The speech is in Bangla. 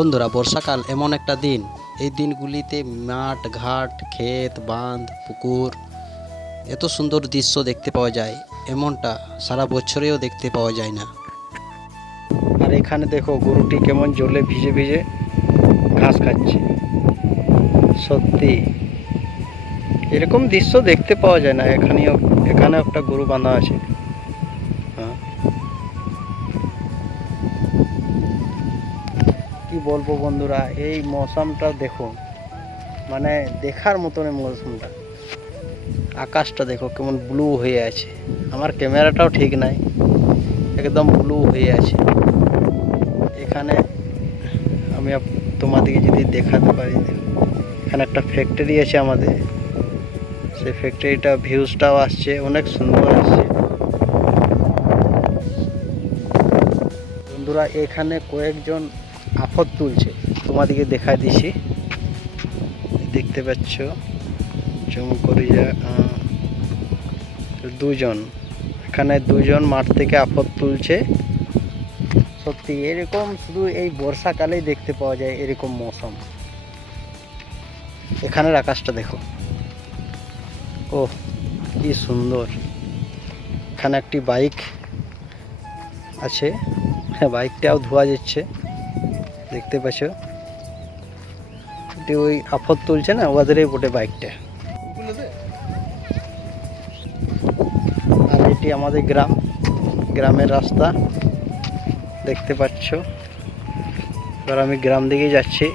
বন্ধুরা, বর্ষাকাল এমন একটা দিন, এই দিনগুলিতে মাঠ ঘাট ক্ষেত বাঁধ পুকুর এত সুন্দর দৃশ্য দেখতে পাওয়া যায়, এমনটা সারা বছরেও দেখতে পাওয়া যায় না। আর এখানে দেখো গরুটি কেমন জলে ভিজে ভিজে ঘাস খাচ্ছে। সত্যি এরকম দৃশ্য দেখতে পাওয়া যায় না। এখানে একটা গরু বাঁধা আছে। হ্যাঁ, কি বলবো বন্ধুরা, এই মৌসুমটা দেখো, মানে দেখার মতন এই মৌসুমটা। আকাশটা দেখো কেমন ব্লু হয়ে আছে। আমার ক্যামেরাটাও ঠিক নাই, একদম ব্লু হয়ে আছে। এখানে আমি তোমাদেরকে যদি দেখাতে পারি, এখানে একটা ফ্যাক্টরি আছে আমাদের, সেই ফ্যাক্টরিটা ভিউজটাও আসছে, অনেক সুন্দর আসছে। বন্ধুরা, এখানে কয়েকজন আফত তুলছে, তোমাদেরকে দেখাই দিছি, দেখতে পাচ্ছ জুম করে যা। দুজন, এখানে দুজন মাঠ থেকে আফত তুলছে। সত্যি এরকম শুধু এই বর্ষাকালেই দেখতে পাওয়া যায় এরকম মৌসুম। এখানের আকাশটা দেখো, ও কি সুন্দর। এখানে একটি বাইক আছে, বাইকটাও ধোয়া যাচ্ছে, দেখতে পাচ্ছ। এটি ওই আফত তুলছে না, ওদেরই বটে বাইকটা। আর এটি আমাদের গ্রামের রাস্তা, দেখতে পাচ্ছ। এবার আমি গ্রাম দিকেই যাচ্ছি।